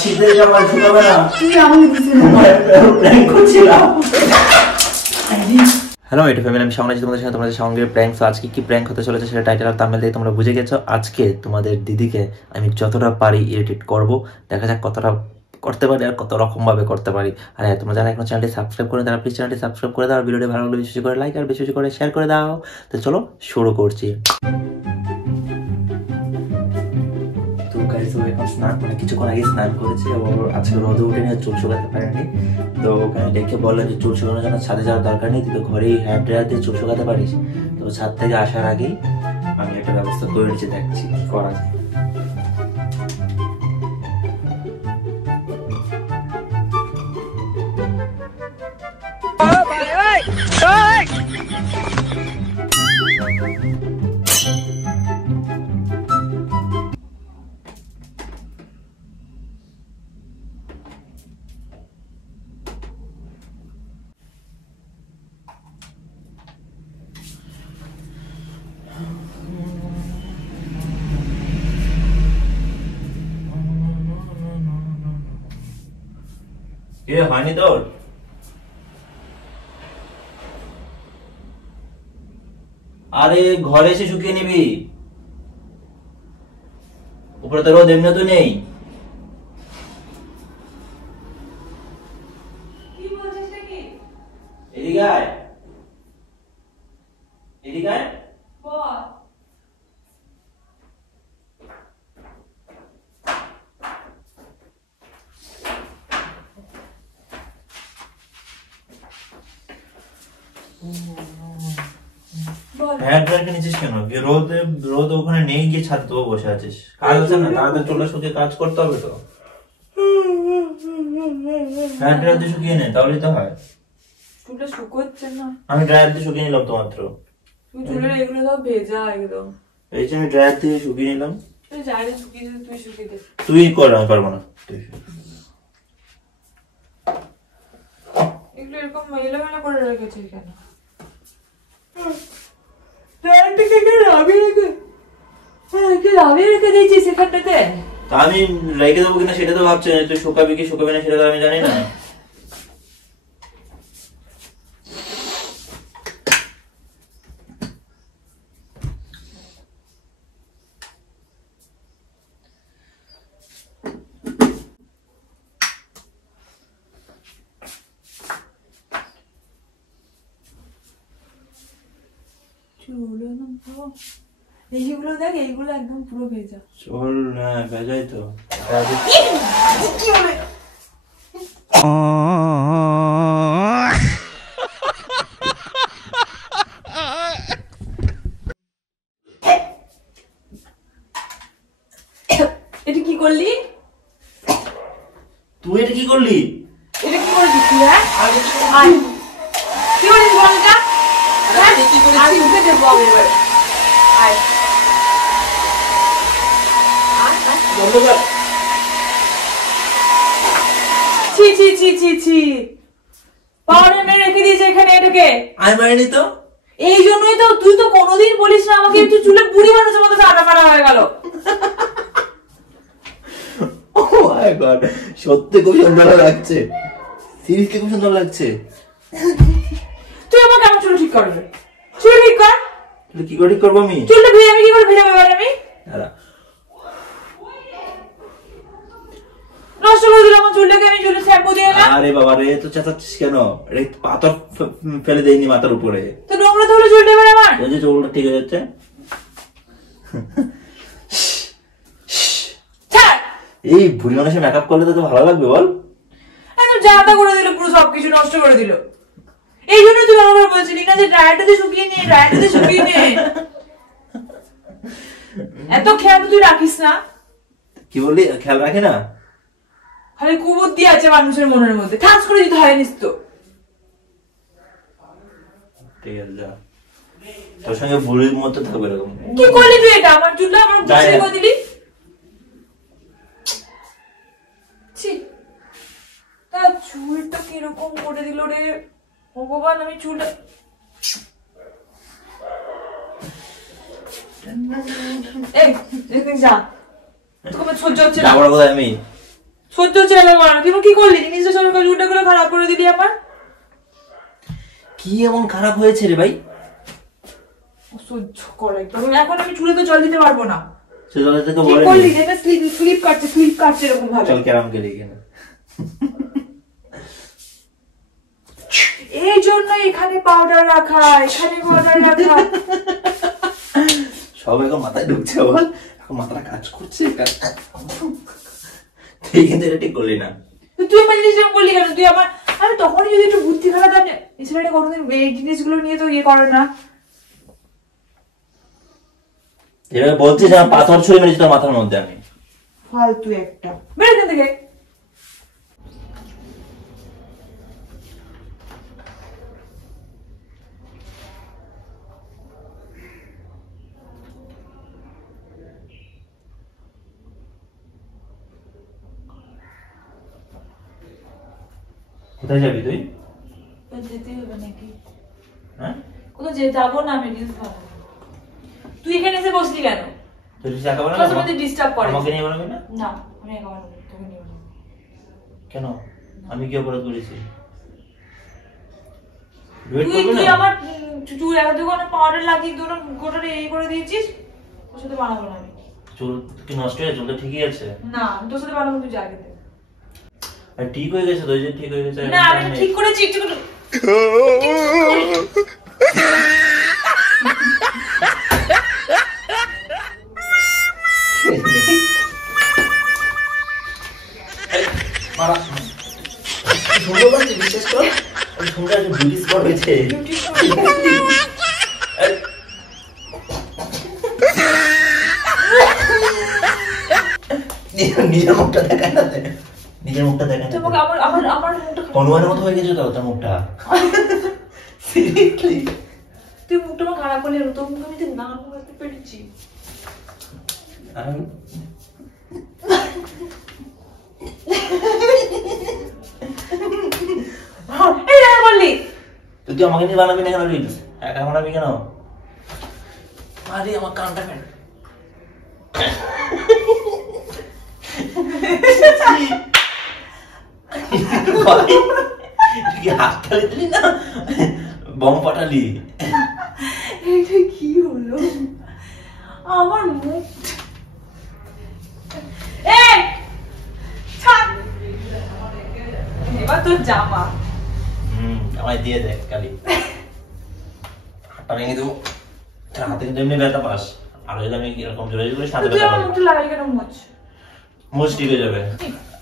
শীতের জামা ঢুকাবে না, তুই আমাকে দিছিস প্র্যাঙ্ক করছিলাম। হ্যালো ইউটিউব ফ্যামিলি, আমি সামনে তোমাদের সাথে তোমাদের সঙ্গে প্র্যাঙ্ক। আজকে কি প্র্যাঙ্ক হতে চলেছে সেটা টাইটেল আর থাম্বনেল দেখে তোমরা বুঝে গেছো। আজকে তোমাদের দিদিকে আমি যতটা পারি ইরিটেট করব, দেখা যাক কতটা করতে পারি আর কত রকম ভাবে করতে পারি। আর হ্যাঁ, তোমরা যারা এখন চ্যানেলটি সাবস্ক্রাইব করে তারা প্লিজ চ্যানেলটি সাবস্ক্রাইব করে দাও, আর ভিডিওটি ভালো লাগলে বেশি করে লাইক আর বেশি করে শেয়ার করে দাও। তো চলো শুরু করছি। কিছুক্ষণ আগে স্নান করেছে এবং আজকে রোদে উঠে নিয়ে চুল শুকাতে পারেনি। তো ওখানে ডেকে বললেন যে চুল শুকানোর জন্য ছাদে যাওয়ার দরকার নেই, তুই তো ঘরেই হেয়ার ড্রায়ার দিয়ে চুল শুকাতে পারিস। তো ছাদ থেকে আসার আগেই আমি একটা ব্যবস্থা করে নিচে দেখছি কি করা যায়। হয়নি তোর? আরে ঘরে এসে শুকিয়ে নিবি, উপরে তো রোদ এমনি তো নেই। এদিকে আয়, এদিকে আয়। হেয়ার ড্রায়ারকে নিচ্ছিস কেন? রোদ ওখানে নেই, গিয়ে ছাদ তো বসে আছিস। কাজ আছে না, তাড়াতাড়ি চলে শুকিয়ে কাজ করতে হবে তো। হেয়ার ড্রায়ার দিয়ে শুকিয়ে নে, তাহলেই তো হয়। চুলটা শুকোচ্ছে না, আমি ড্রায়ার দিয়ে শুকিয়ে নিলাম তো মাত্র। তুই চুলের এগুলো সব ভেজা একদম। এই যে আমি ড্রায়ার দিয়ে শুকিয়ে নিলাম। তুই যাই শুকিয়ে দে, তুই শুকিয়ে দে। তুই কর, আমি পারবো না। এগুলো এরকম মেলা করে রেখেছিস কেন? আমি রেখে দেবো কিনা সেটা তো ভাবছি, তুই শুকাবি কি শুকাবি না সেটা তো আমি জানি না। এইগুলো দেখ, এইগুলো একদম পুরো ভেজা। চল না, ভেজাই তো। এটা কি করলি? তুই এটা কি করলি? এটা কি করে দিচ্ছি? হ্যাঁ কি করিস বলটা? কি করেছি মুখে দেবো আমি এবার। আয় ছি ছি ছি ছি ছি, পাউডার মেরে রেখে দিয়েছে এখানে এটাকে। আমি মারিনি তো। এই জন্যই তো তুই তো কোনোদিন বলিস না আমাকে, একটু চুলে বুড়ি মানুষের মতো কাটা ফাটা হয়ে গেল। সত্যি খুব সুন্দর লাগছে, সিরিয়াসলি খুব সুন্দর লাগছে। তুই আমাকে আমার চুল ঠিক করবে, চুল ঠিক কর। কি করে ঠিক করবো আমি? চুলটা ভেজে আমি কি করে ভেজাবো এবার আমি? নষ্ট করে দিলাম আমার চুলটাকে, আমি চুলে শ্যাম্পু দিয়ে এলাম। আরে বাবা রে, তো চেঁচাচ্ছিস কেন? পাথর ফেলে দেয়নি মাথার উপরে, তো নোংরা তো হলো চুলটা এবার আমার। ওই যে চুলটা ঠিক হয়ে যাচ্ছে। এই বুড়ি মানুষের মেকআপ করলে তো ভালো লাগবে বল? একদম যা তা করে দিল, পুরো সবকিছু নষ্ট করে দিল। এই জন্য তুই বারবার বলছিলি না যে ড্রায়ারটাতে শুকিয়ে নে, ড্রায়ারটাতে শুকিয়ে নে। এত খেয়াল তুই রাখিস না। কি বললি? খেয়াল রাখে না? খালি কুবুদ্ধি আছে মানুষের মনের মধ্যে, ঠাস করে দিতে হয় নিস তো। ঠিক আছে যা, তোর সঙ্গে বুড়ির মতো থাকবে এরকম। কি করলি তুই এটা? আমার চুলটা আমার বুঝিয়ে করে দিলি। ছি, তা চুলটা কিরকম করে দিল রে ভগবান। আমি চুলটা এই যা, তোকে সহ্য হচ্ছে না। আমি সহ্য হচ্ছে না আমার। তুই কি করলি? জিনিসটা সব চুলটা গুলো খারাপ করে দিলি আমার। কি এমন খারাপ হয়েছে রে ভাই? সহ্য করে এখন আমি চুলে তো জল দিতে পারবো না। কি করলি? যেটা স্লিপ কাটছে এরকম ভাবে। চল ক্যারাম খেলি এখানে। এই জন্য এখানে পাউডার রাখা, এখানে পাউডার রাখা। সব এখন মাথায় ঢুকছে, বল এখন মাথাটা কাজ করছে। তুই কিন্তু এটা ঠিক করলি না। তুই আমার জিনিসটা বললি কেন? তুই আমার, আমি তখনই যদি একটু বুদ্ধি খাটাতাম। এই ছেলেটা কোনোদিন এই জিনিসগুলো নিয়ে তো ইয়ে করে না। যেভাবে বলছিস না, পাথর ছুঁড়ে মেরেছি তোর মাথার মধ্যে আমি। ফালতু একটা, বের এখান থেকে। কোথায় যাবি তুই? যেতে হবে নাকি? হ্যাঁ, কোথাও যাবো না, আমি রিলস বানাবো। তুই এখানে এসে বসলি কেন? তুই একা বানাবি? তোর সাথে ডিস্টার্ব করে। আমাকে নিয়ে বানাবি না? না, আমি একা বানাবো, তোকে নিয়ে বানাবো। কেন? আমি কি অপরাধ করেছি? তুই আমার চুল এত কোনো পাউডার লাগিয়ে তোর গোটাটা এই করে দিয়েছিস। তোর সাথে বানাবো না আমি। চুল কি নষ্ট হয়ে? চুলটা ঠিকই আছে। না, তোর সাথে বানাবো, তুই যা খেতে। আর ঠিক হয়ে গেছে তো, এই যে ঠিক হয়ে গেছে। না, আমি ঠিক করেছি একটু একটু। বিশেষ করে বিউটি স্পট হয়েছে। নিজের মুখটা দেখায় না, নিজের মুখটা দেখায় না। আমার মুখটা হনুমানের মতো হয়ে গেছে তো তোর মুখটা। সিরিয়াসলি তুই মুখটা আমার খারাপ করলি, তোর মুখ আমি না করতে পেরেছি। তুই আমাকে নিয়ে বানাবি না কেন রিলস? একা বানাবি কেন? আরে আমার কানটা কেন? হাততালি দিলি না, বম পাঠালি। এটা কি হলো? আমার মুখ এবার তোর জামা আমায় দিয়ে দেখ কালি, হাতটা ভেঙে দেবো। হাতে কিন্তু এমনি ব্যথা পাস, আর হইলে আমি এরকম জোরে জোরে সাথে ব্যথা পাবো। মুখটা লাগাই কেন? মুছ ঠিক হয়ে যাবে।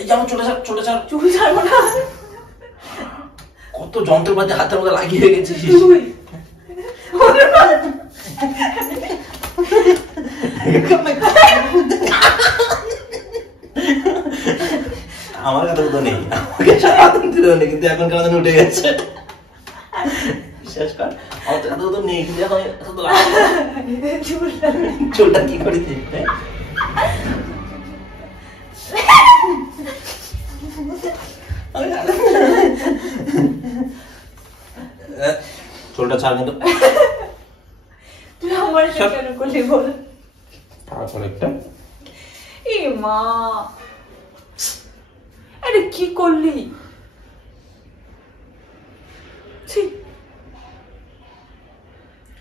এই যেমন চলে যা, চলে যা। চুল ছাড়বো না। কত যন্ত্রপাতি হাতের মধ্যে লাগিয়ে গেছিস। আমার কথা তো নেই, আমাকে সারাদিন দিলেও নেই, কিন্তু এখন কেন উঠে গেছে। শেষ কর, আমার তো তো নেই, কিন্তু এখন চুলটা কি করেছিস? চুলটা ছাড় কিন্তু। তুই আমার কেন করলি বল? তারপর একটা এ মা, আরে কি করলি?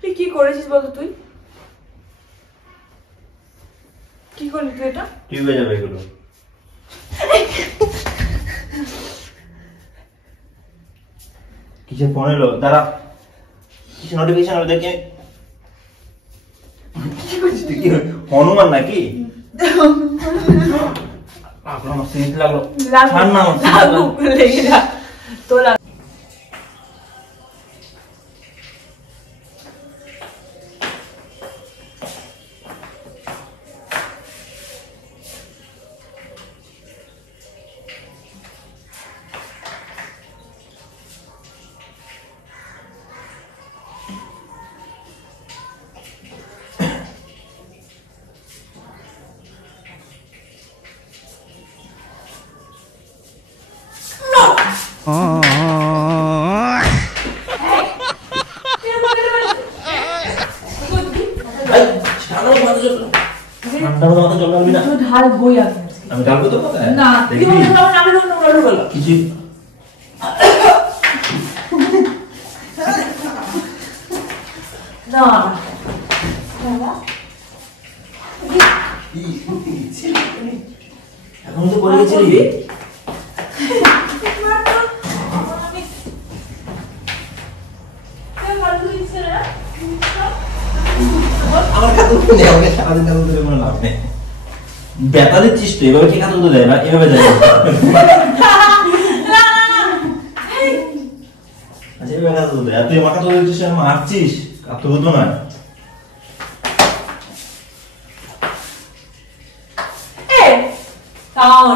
তুই কি করেছিস বলতো? তুই কি করলি? তুই এটা ঠিক হয়ে যাবে এগুলো। কিছু ফোন এলো, দাঁড়া, কিছু নোটিফিকেশন হলো, দেখে। হনুমান নাকি? তোলা ঢাল বই আছে আমি ডালবো তো কোথায় না তুই বলছিস না আমি নোংরা ঢোকালো কিছু না এখন তো পড়ে গেছিলি আমার কাছে নেই আমাকে সারাদিন কাছে ধরে কোনো লাভ নেই ব্যথা দিচ্ছিস তো এভাবে ঠিক কাছে দেয় না এভাবে যায় আচ্ছা এভাবে কাছে দেয় তুই আমার কাছে দিচ্ছিস মারছিস কাছে হতো না কারণ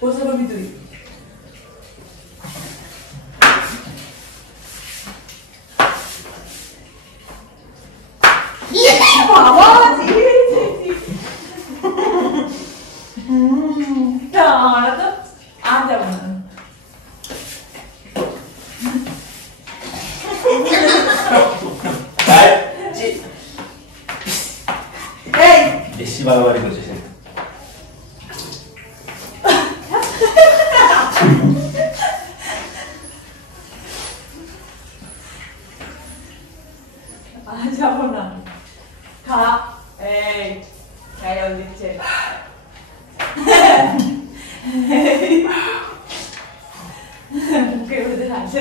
বসে করবি তুই বাবা আমরা তো আর যাবো না বেশি বাড়াবাড়ি করছিস যাবো না খা এই খাই জল দিচ্ছে মুখের মধ্যে হাসে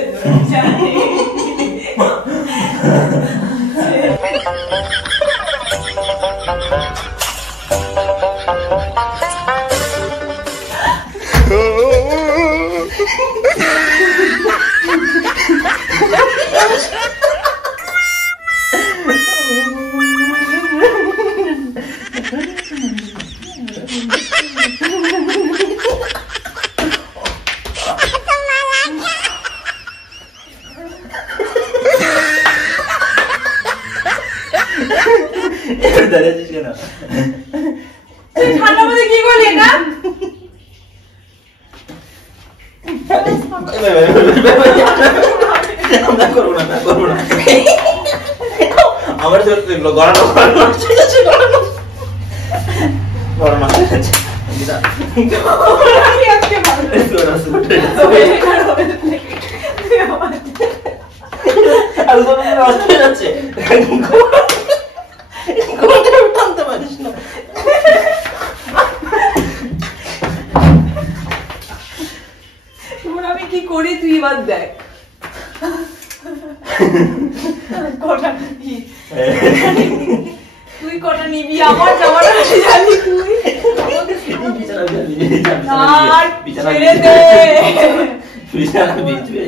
দাঁড়িয়েছিস কেন তুই ঠান্ডা মধ্যে কি বলি এটা আমার গড়ানো যাচ্ছে টানতে পারিস না আমি কি করি তুই এবার দেখ কটা নিবি তুই কটা নিবি আমার যাওয়ার আছে জানি তুই আর ছেড়ে দে বিছানা বিছবে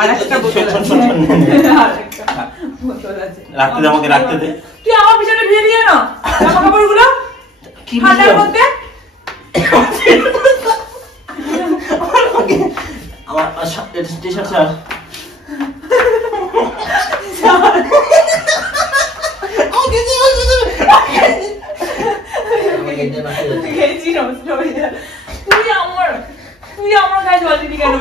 আরেকটা বোতল আছে রাখতে দে আমাকে রাখতে দে তুই আমার পিছনে ভিড়ে দিয়ে না জামা কাপড়গুলো কি ঠান্ডার মধ্যে আমার টি-শার্ট ছাড় তুই আমার গায়ে জল দিবি কেন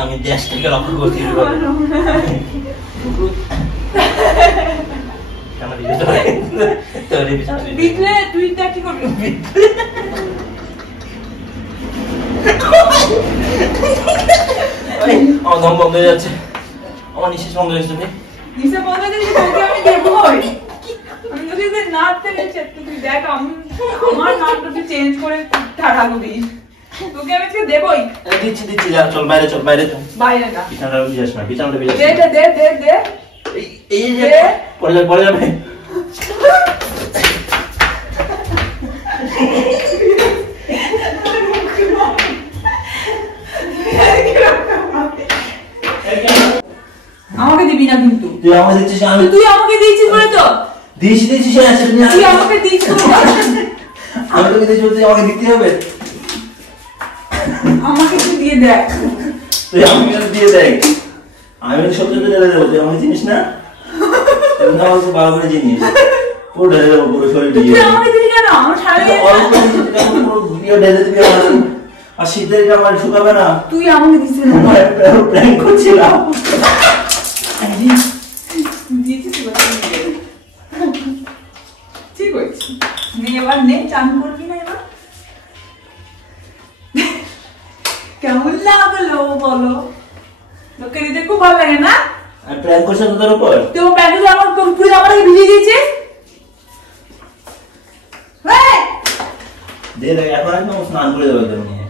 আমি দেশটাকে রক্ষা করছি তুই কি করবি আমার দম বন্ধ হয়ে যাচ্ছে আমার নিঃশ্বাস বন্ধ হয়ে যাচ্ছে নিঃশ্বাস বন্ধ হয়ে যাচ্ছে তোকে আমি দেবই আমি যদি নাচতে গেছি তুই দেখ আমার নামটা তুই চেঞ্জ করে ঠাড়াবো দিস তোকে আমি আজকে দেবই দিচ্ছি দিচ্ছি যা চল বাইরে চল বাইরে চল বাইরে না বিছানাটা ভিজাস না বিছানাটা ভিজাস দে দে দে দে এই যে পড়ে যাবে আমাকে দিবি না কিন্তু তুই আমাকে দিচ্ছিস আমি তুই আমাকে দিয়েছিস বলে তো দিয়েছি সে আছে তুই আমাকে দিয়েছিস আমি তোকে দিয়েছি তুই আমাকে দিতে হবে আমাকে তুই দিয়ে দেখ তুই আমাকে দিয়ে দেখ আমি সত্যি সত্যি ঢেলে দেবো, তুই আমাকে চিনিস না? তুমি আমার খুব ভালো করে চিনিস। পুরো ঢেলে দেবো, পুরো শরীর দিয়ে। তুই আমাকে দিলি কেন? আমার সারা পুরো ঢেলে দিবি আমার। আর শীতের জামা শুকাবে না। তুই আমাকে দিছিস না। প্র্যাঙ্ক করছিলাম। দিয়েছিস এবার ঠিক হয়েছে। নে এবার নে, চান করবি না এবার? কেমন লাগলো বলো? লোকে দিতে খুব ভালো লাগে না? আর প্র্যাঙ্ক করছে তোদের উপর? তো প্যাকেজে আমার পুরো জামাটাকে ভিজিয়ে দিয়েছিস। দে এখন একদম স্নান করে দেবো একদম নিয়ে।